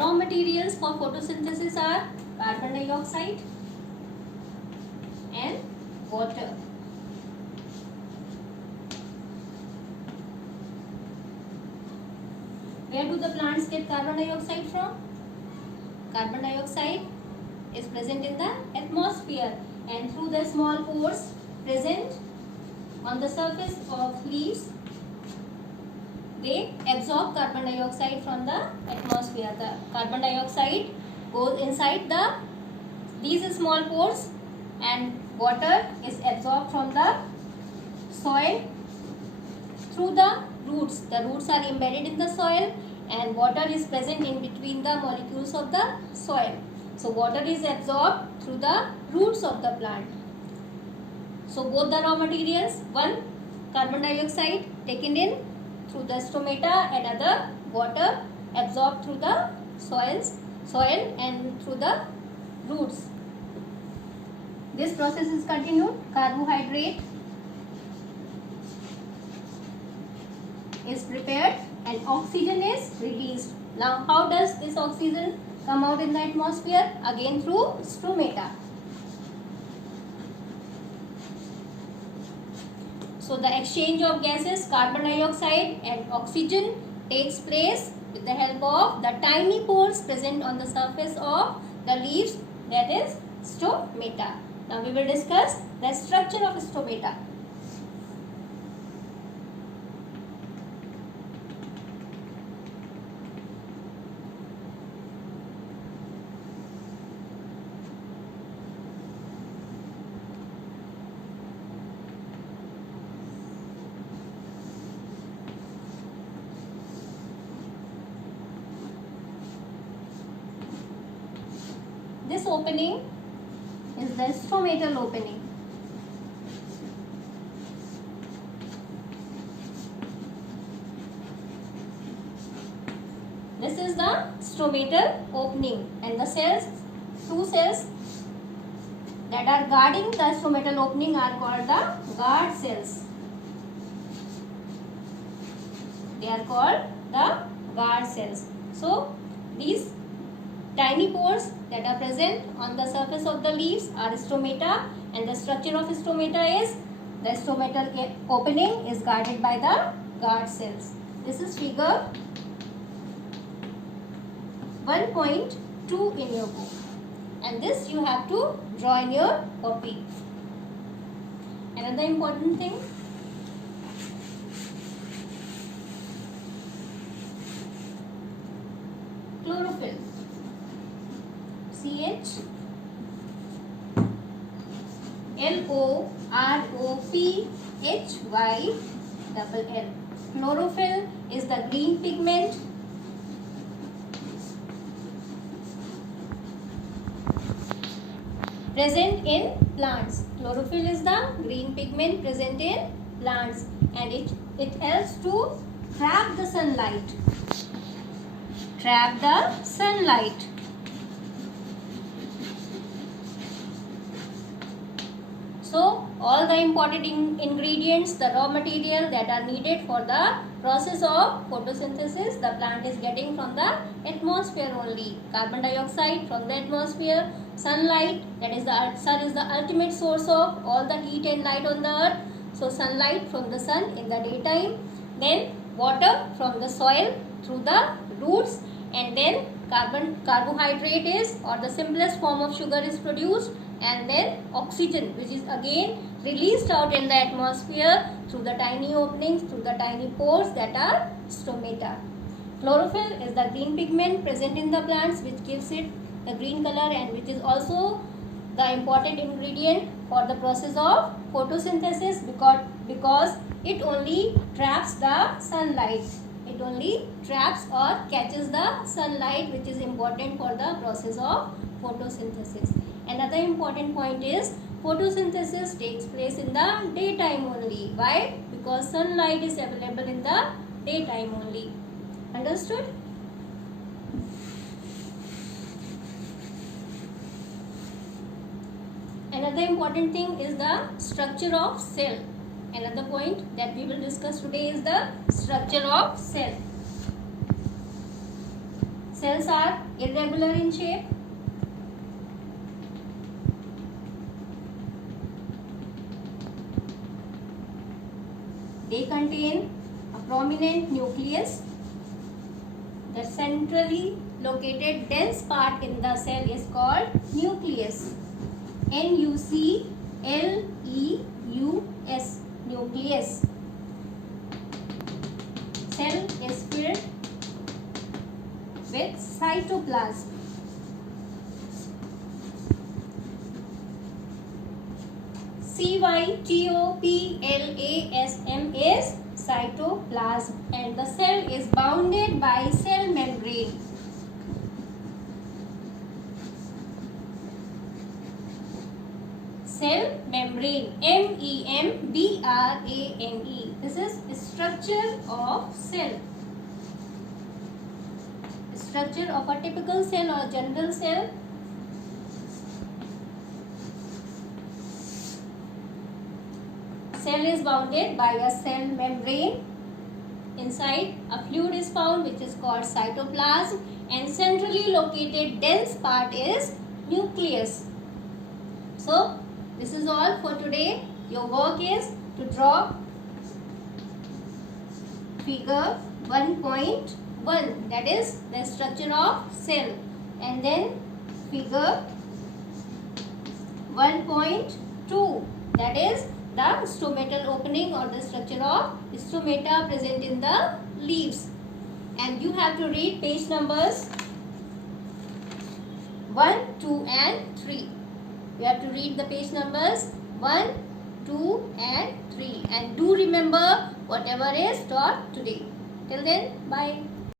raw materials for photosynthesis are carbon dioxide and water. Where do the plants get carbon dioxide from? Carbon dioxide is present in the atmosphere, and through the small pores present on the surface of leaves, they absorb carbon dioxide from the atmosphere. The carbon dioxide goes inside these small pores, and water is absorbed from the soil through the roots. The roots are embedded in the soil, and water is present in between the molecules of the soil. So water is absorbed through the roots of the plant. So both the raw materials, one carbon dioxide taken in through the stomata, and other water absorbed through the soil and through the roots. This process is continued. Carbohydrate is prepared and oxygen is released. Now how does this oxygen come out in the atmosphere? Again through stomata. So the exchange of gases carbon dioxide and oxygen takes place with the help of the tiny pores present on the surface of the leaves, that is stomata. Now we will discuss the structure of stomata. This opening is the stomatal opening. This is the stomatal opening, and the cells, two cells that are guarding the stomatal opening are called the guard cells. They are called the guard cells. So these tiny pores that are present on the surface of the leaves are stomata, and the structure of stomata is the stomatal opening is guarded by the guard cells. This is figure 1.2 in your book, and this you have to draw in your copy. Another important thing, chlorophyll. CHLOROPHYLL. Chlorophyll is the green pigment present in plants. Chlorophyll is the green pigment present in plants, and it helps to trap the sunlight. Trap the sunlight. So all the important ingredients, the raw material that are needed for the process of photosynthesis, the plant is getting from the atmosphere only. Carbon dioxide from the atmosphere, sunlight, that is the sun is the ultimate source of all the heat and light on the earth. So sunlight from the sun in the daytime, then water from the soil through the roots, and then carbohydrate is, or the simplest form of sugar is produced, and then oxygen, which is again released out in the atmosphere through the tiny openings, through the tiny pores that are stomata. Chlorophyll is the green pigment present in the plants which gives it a green color, and which is also the important ingredient for the process of photosynthesis, because it only traps the sunlight. It only traps or catches the sunlight, which is important for the process of photosynthesis. Another important point is photosynthesis takes place in the daytime only. Why? Because sunlight is available in the daytime only. Understood? Another important thing is the structure of cell. Another point that we will discuss today is the structure of cell. Cells are irregular in shape. They contain a prominent nucleus. The centrally located dense part in the cell is called nucleus. N-U-C-L-E-U-S, nucleus. Cell is filled with cytoplasm. cytoplasm is cytoplasm, and the cell is bounded by cell membrane. Cell membrane, membrane. This is structure of cell. Structure of a typical cell or general cell. Cell is bounded by a cell membrane. Inside, a fluid is found which is called cytoplasm, and centrally located dense part is nucleus. So, this is all for today. Your work is to draw figure 1.1, that is the structure of cell, and then figure 1.2, that is the stomatal opening or the structure of stomata present in the leaves. And you have to read page numbers 1, 2 and 3. You have to read the page numbers 1, 2 and 3, and do remember whatever is taught today. Till then, bye.